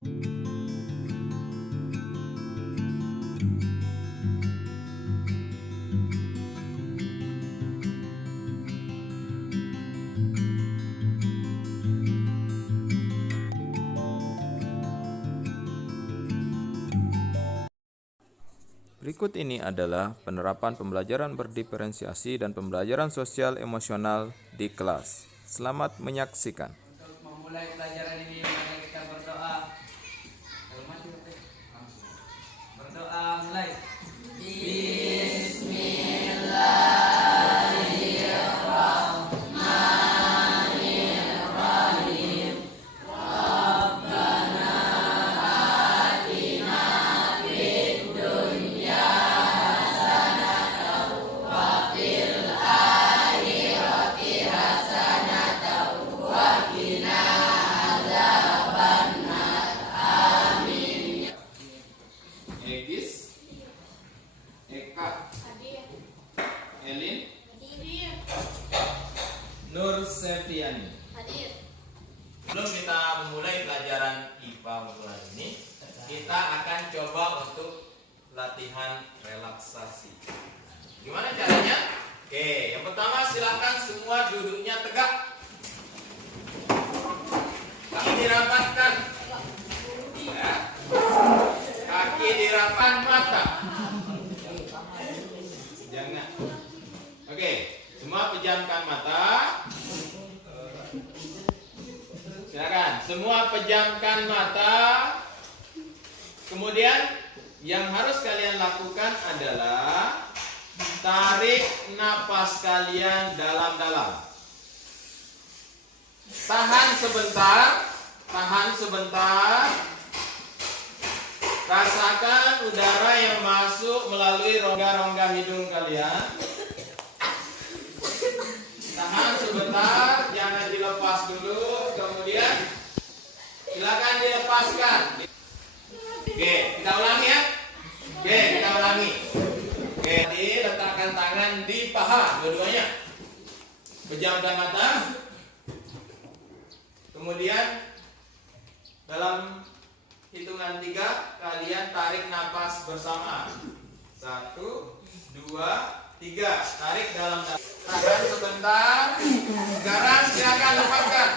Berikut ini adalah penerapan pembelajaran berdiferensiasi dan pembelajaran sosial emosional di kelas. Selamat menyaksikan. Untuk memulai pelajaran ini, mari kita berdoa. Berdoa mulai. Egis, Eka, Elin, Nur Septiani. Sebelum kita memulai pelajaran IPA untuk hari ini, kita akan coba untuk latihan relaksasi. Gimana caranya? Oke, yang pertama silahkan semua duduknya tegak. Kaki dirapatkan. Ya. Kaki dirapatkan, mata jangan. Oke, semua pejamkan mata. Silakan, semua pejamkan mata. Kemudian yang harus kalian lakukan adalah tarik napas kalian dalam-dalam. Tahan sebentar, tahan sebentar. Rasakan udara yang masuk melalui rongga-rongga hidung kalian. Tahan sebentar, jangan dilepas dulu. Kemudian silakan dilepaskan. Oke, kita ulangi ya. Oke, kita ulangi. Oke, tadi letakkan tangan di paha dua-duanya. Pejamkan mata. Kemudian dalam hitungan 3 kalian tarik napas bersamaan. 1, 2, 3. Tarik dalam. Tahan sebentar. Sekarang silakan lepaskan.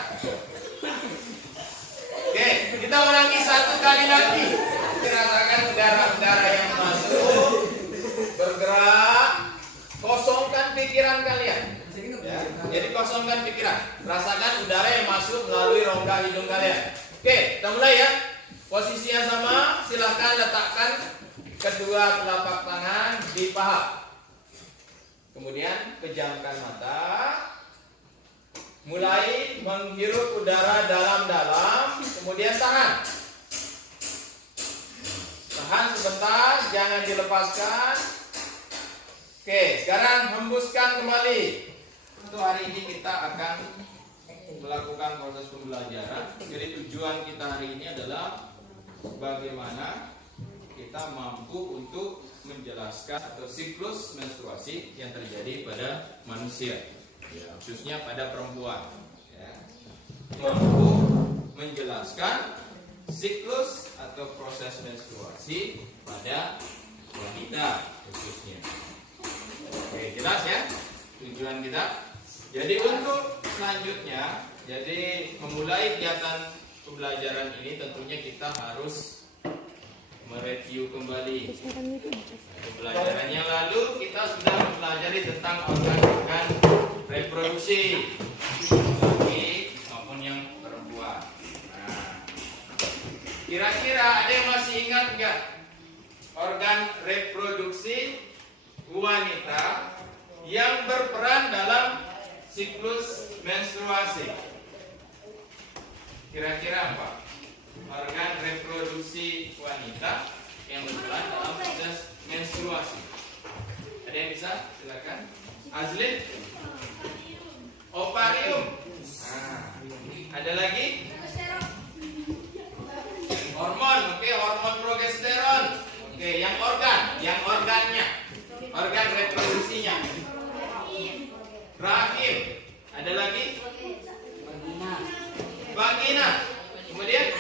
Oke, kita ulangi 1 kali lagi. Rasakan udara-udara yang masuk bergerak. Kosongkan pikiran kalian. Ya, jadi kosongkan pikiran. Rasakan udara yang masuk melalui rongga hidung kalian. Oke, kita mulai ya. Posisinya sama, silahkan letakkan kedua telapak tangan di paha. Kemudian pejamkan mata. Mulai menghirup udara dalam-dalam, kemudian tahan. Tahan sebentar, jangan dilepaskan. Oke, sekarang hembuskan kembali. Untuk hari ini kita akan melakukan proses pembelajaran. Jadi tujuan kita hari ini adalah bagaimana kita mampu untuk menjelaskan atau siklus menstruasi yang terjadi pada manusia, ya, khususnya pada perempuan, ya. Mampu menjelaskan siklus atau proses menstruasi pada wanita khususnya. Oke, jelas ya tujuan kita. Jadi untuk selanjutnya, jadi memulai kegiatan pembelajaran ini tentunya kita harus mereview kembali pembelajaran yang lalu. Kita sudah mempelajari tentang organ-organ reproduksi laki maupun yang perempuan. Nah, kira-kira ada yang masih ingat nggak organ reproduksi wanita yang berperan dalam siklus menstruasi? Kira-kira apa? Organ reproduksi wanita yang berperan dalam proses menstruasi. Ada yang bisa? Silakan. Azlin. Ovarium. Nah, ada lagi? Hormon. Oke, hormon progesteron. Oke, yang organnya. Organ reproduksinya. Rahim. Ada lagi? Vagina. Kemudian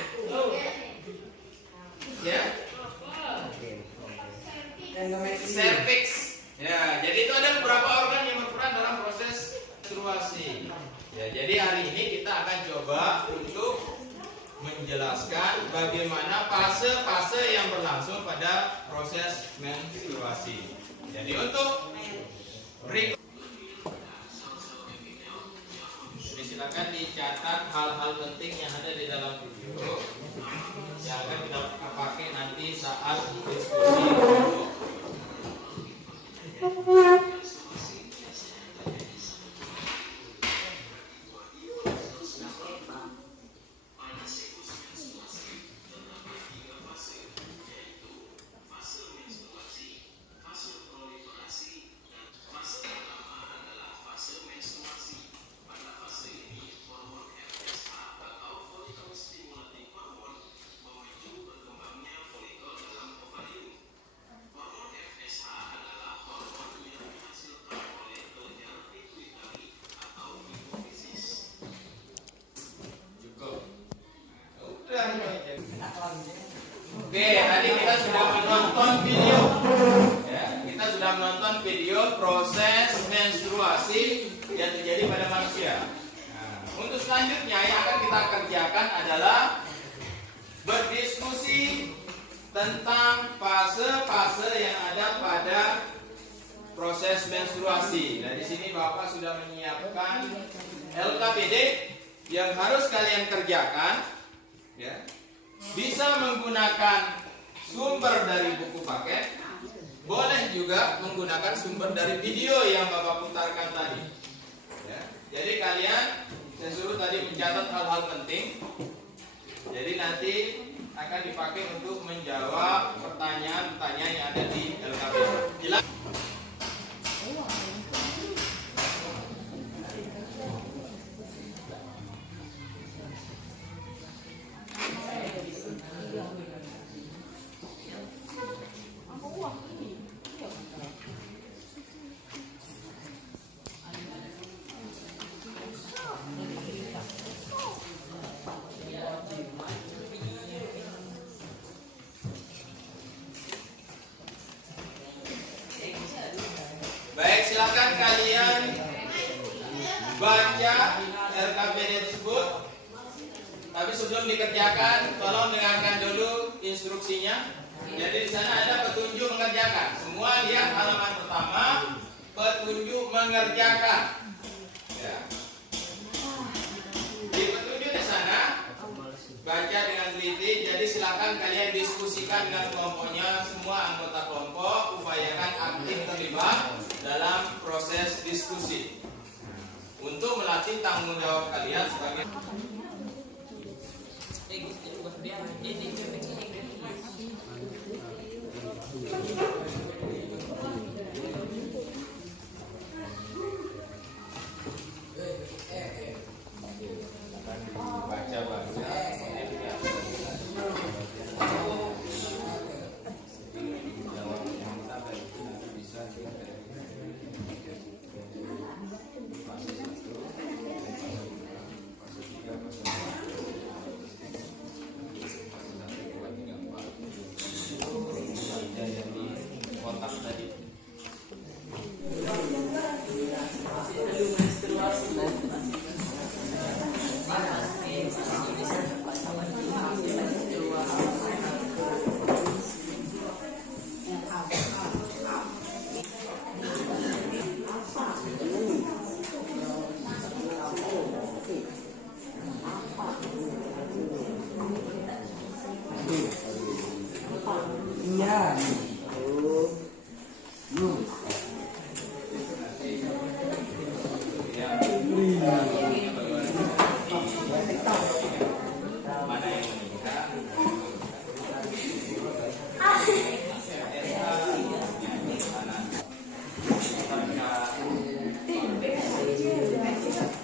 menjelaskan bagaimana fase-fase yang berlangsung pada proses menstruasi. Jadi untuk berikut, silakan dicatat hal-hal penting yang ada di dalam video yang akan kita pakai nanti saat diskusi. Oke, tadi kita sudah menonton video. Ya, kita sudah menonton video proses menstruasi yang terjadi pada manusia. Nah, untuk selanjutnya yang akan kita kerjakan adalah berdiskusi tentang fase-fase yang ada pada proses menstruasi. Nah, di sini Bapak sudah menyiapkan LKPD yang harus kalian kerjakan. Ya. Bisa menggunakan sumber dari buku paket, boleh juga menggunakan sumber dari video yang Bapak putarkan tadi. Ya. Jadi kalian saya suruh tadi mencatat hal-hal penting. Jadi nanti akan dipakai untuk menjawab pertanyaan-pertanyaan yang ada di LKPD. Jelas? Baik, silakan kalian baca LKPD tersebut. Tapi sebelum dikerjakan, tolong dengarkan dulu instruksinya. Jadi di sana ada petunjuk mengerjakan. Semua lihat halaman pertama, petunjuk mengerjakan. Ya. Di petunjuk di sana baca dengan teliti. Jadi silakan kalian diskusikan dengan kelompoknya. Semua anggota kelompok upayakan aktif terlibat dalam proses diskusi untuk melatih tanggung jawab kalian sebagai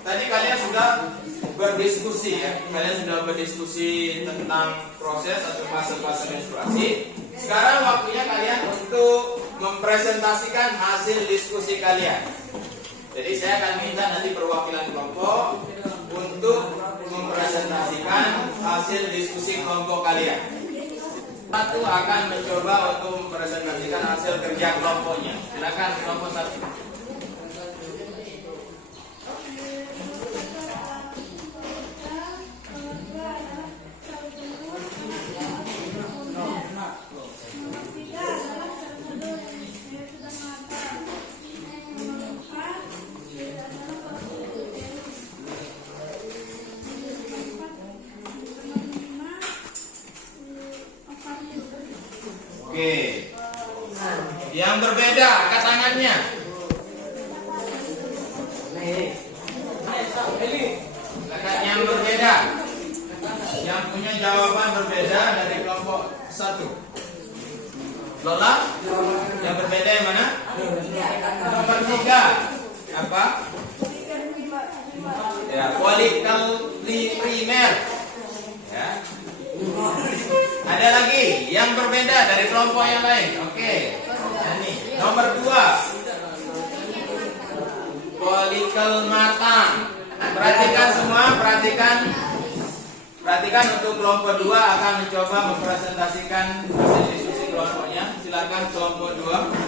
tadi kalian sudah berdiskusi ya. Kalian sudah berdiskusi tentang proses atau fase-fase menstruasi. Sekarang waktunya kalian untuk mempresentasikan hasil diskusi kalian. Jadi saya akan minta nanti perwakilan kelompok untuk mempresentasikan hasil diskusi kelompok kalian. Satu akan mencoba untuk mempresentasikan hasil kerja kelompoknya. Silakan kelompok satu. Oke. Yang berbeda angkat tangannya. Yang berbeda. Yang punya jawaban berbeda dari kelompok 1. Lola? Yang berbeda yang mana? Nomor 3. Apa? Ya, folikel primer. Ya. Ada lagi yang berbeda dari kelompok yang lain. Oke. Ini nomor 2. Folikel matang. Perhatikan semua, perhatikan untuk kelompok 2 akan mencoba mempresentasikan hasil diskusi kelompoknya. Silakan kelompok 2.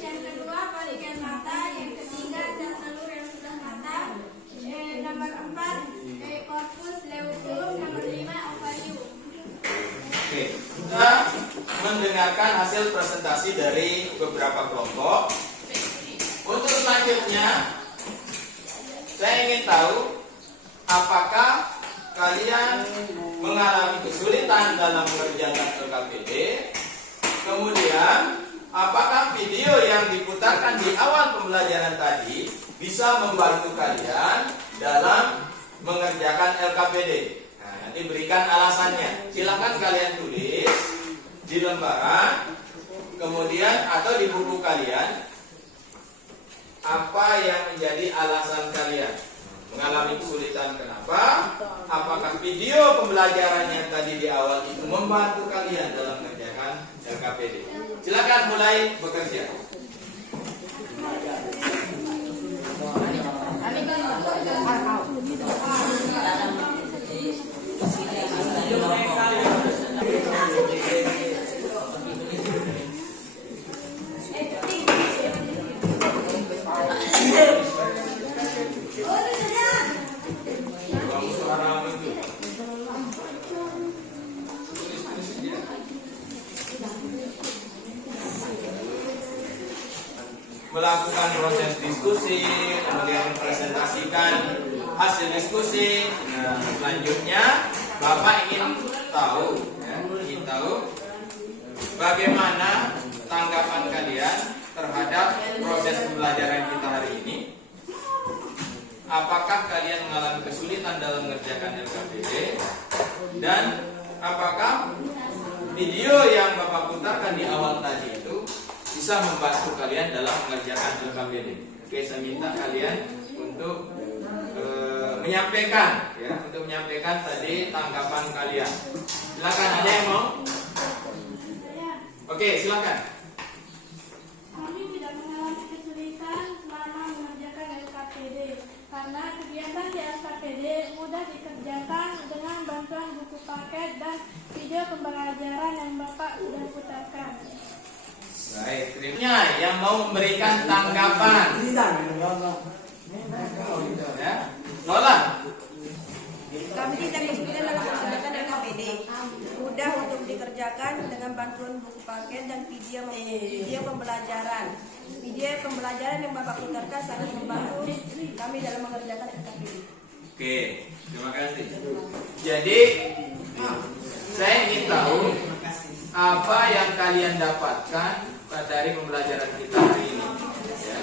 Yang kedua folikel mata, yang ketiga zat telur yang sudah matang, nomor 4 korpus leucum, nomor 5 ovarium. Oke, kita mendengarkan hasil presentasi dari beberapa kelompok. Untuk selanjutnya, saya ingin tahu apakah kalian mengalami kesulitan dalam mengerjakan LKPD. Kemudian, apakah video yang diputarkan di awal pembelajaran tadi bisa membantu kalian dalam mengerjakan LKPD? Nah, nanti berikan alasannya. Silakan kalian tulis di lembaran, kemudian atau di buku kalian apa yang menjadi alasan kalian mengalami kesulitan, kenapa? Apakah video pembelajaran yang tadi di awal itu membantu kalian dalam mengerjakan LKPD? Silakan mulai bekerja. Melakukan proses diskusi, kemudian mempresentasikan hasil diskusi. Nah, selanjutnya Bapak ingin tahu bagaimana tanggapan kalian terhadap proses pembelajaran kita hari ini. Apakah kalian mengalami kesulitan dalam mengerjakan LKPD, dan apakah video yang Bapak putarkan di awal tadi itu bisa membantu kalian dalam mengerjakan LKPD. Oke, saya minta kalian untuk menyampaikan tadi tanggapan kalian. Silakan, ada yang mau? Oke, silakan. Kami tidak mengalami kesulitan selama mengerjakan LKPD karena kegiatan di LKPD mudah dikerjakan dengan bantuan buku paket dan video pembelajaran yang Bapak sudah putarkan. Baik, terima yang mau memberikan tanggapan. Ya, Lola. Kami tidak kesulitan dalam mengerjakan LKPD. Mudah untuk dikerjakan dengan bantuan buku paket dan video pembelajaran. Video pembelajaran yang Bapak putarkan sangat membantu kami dalam mengerjakan LKPD. Oke, terima kasih. Jadi, saya ingin tahu apa yang kalian dapatkan dari pembelajaran kita hari ini. Ya.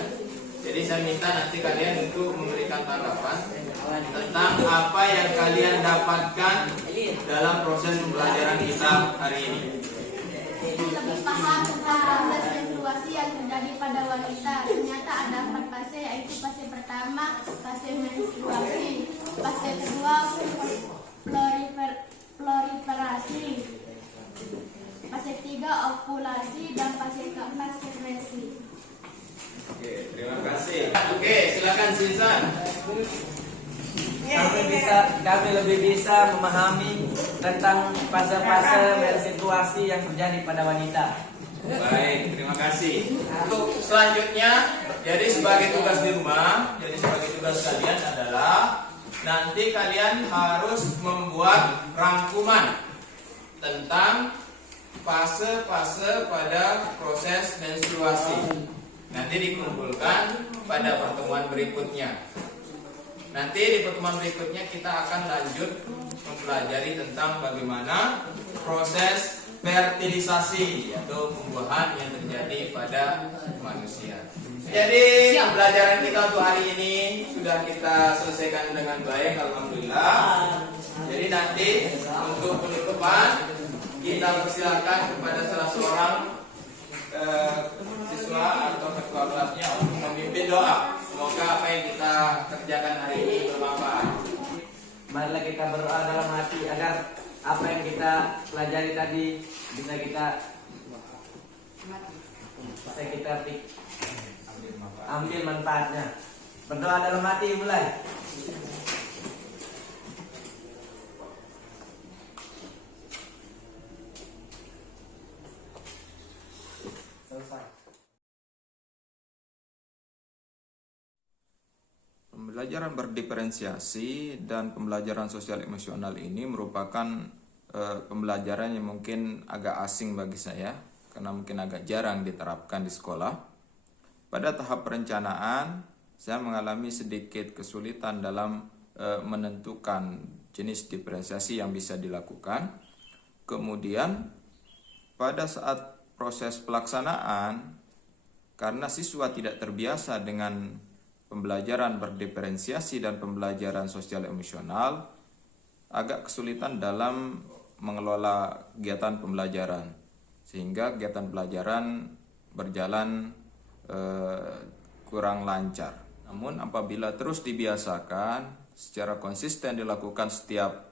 Jadi saya minta nanti kalian untuk memberikan tanggapan tentang apa yang kalian dapatkan dalam proses pembelajaran kita hari ini. Lebih paham tentang proses menstruasi yang terjadi pada wanita. Ternyata ada 4 fase, yaitu fase pertama fase menstruasi, fase kedua proliferasi, fase 3 ovulasi, dan fase keempat sekresi. Oke, terima kasih. Oke, silakan Sinsan. Kami lebih bisa memahami tentang fase-fase menstruasi yang terjadi pada wanita. Baik, terima kasih. Untuk selanjutnya, jadi sebagai tugas di rumah, jadi sebagai tugas kalian adalah nanti kalian harus membuat rangkuman tentang fase-fase pada proses menstruasi. Nanti dikumpulkan pada pertemuan berikutnya. Nanti di pertemuan berikutnya kita akan lanjut mempelajari tentang bagaimana proses fertilisasi, yaitu pembuahan yang terjadi pada manusia. Jadi pembelajaran kita untuk hari ini sudah kita selesaikan dengan baik, alhamdulillah. Jadi nanti untuk penutupan kita persilakan kepada salah seorang siswa atau ketua kelasnya untuk memimpin doa. Semoga apa yang kita kerjakan hari ini bermanfaat. Marilah kita berdoa dalam hati agar apa yang kita pelajari tadi bisa kita ambil manfaatnya. Berdoa dalam hati mulai. Selesai. Pembelajaran berdiferensiasi dan pembelajaran sosial emosional ini merupakan pembelajaran yang mungkin agak asing bagi saya karena mungkin agak jarang diterapkan di sekolah. Pada tahap perencanaan, saya mengalami sedikit kesulitan dalam menentukan jenis diferensiasi yang bisa dilakukan. Kemudian, pada saat proses pelaksanaan, karena siswa tidak terbiasa dengan pembelajaran berdiferensiasi dan pembelajaran sosial emosional, agak kesulitan dalam mengelola kegiatan pembelajaran, sehingga kegiatan pelajaran berjalan kurang lancar. Namun apabila terus dibiasakan secara konsisten dilakukan setiap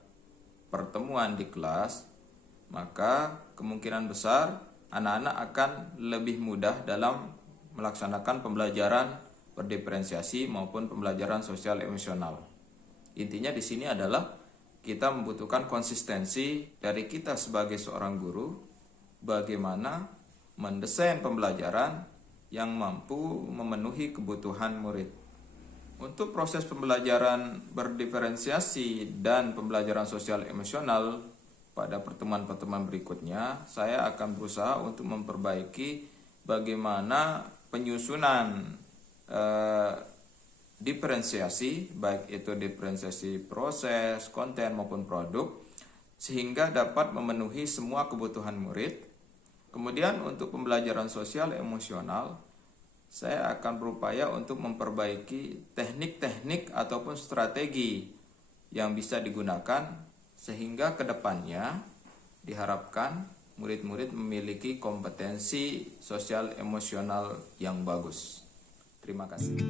pertemuan di kelas, maka kemungkinan besar anak-anak akan lebih mudah dalam melaksanakan pembelajaran berdiferensiasi maupun pembelajaran sosial emosional. Intinya di sini adalah kita membutuhkan konsistensi dari kita sebagai seorang guru bagaimana mendesain pembelajaran yang mampu memenuhi kebutuhan murid. Untuk proses pembelajaran berdiferensiasi dan pembelajaran sosial emosional pada pertemuan-pertemuan berikutnya, saya akan berusaha untuk memperbaiki bagaimana penyusunan diferensiasi, baik itu diferensiasi proses, konten maupun produk, sehingga dapat memenuhi semua kebutuhan murid. Kemudian untuk pembelajaran sosial emosional, saya akan berupaya untuk memperbaiki teknik-teknik ataupun strategi yang bisa digunakan sehingga kedepannya diharapkan murid-murid memiliki kompetensi sosial emosional yang bagus. Terima kasih.